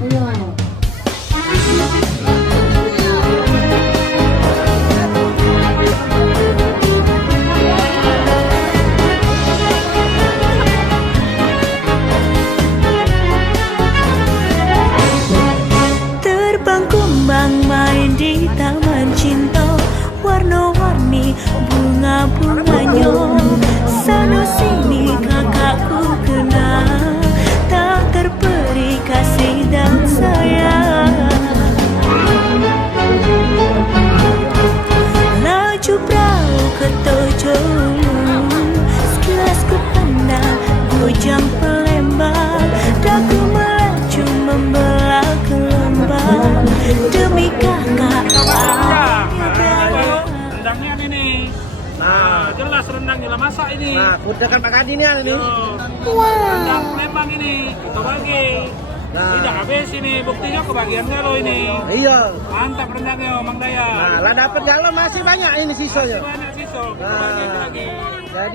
Terbang kumbang main di taman cinta, warna-warni bunga-bunganya. Sana sini kakakku kenal, tak terperi kasih dan sayang. Laju perahu ke Tojolu, sekilas ku pandang bujang Palembang. Daku melaju membelah gelombang demi kakak. Rendangnya ini. Nah, jelas rendangnya lah masak ini. Nah, udah kan Pak Kadi ini. Rendang Palembang ini kita bagi. Nah. Tidak habis ini, buktinya kebagian lo ini. Iya. Mantap rendangnya, Mang Daya. Nah, lah dapat galau masih banyak ini sisanya. Banyak sisa, kita Nah. bagi lagi. Jadi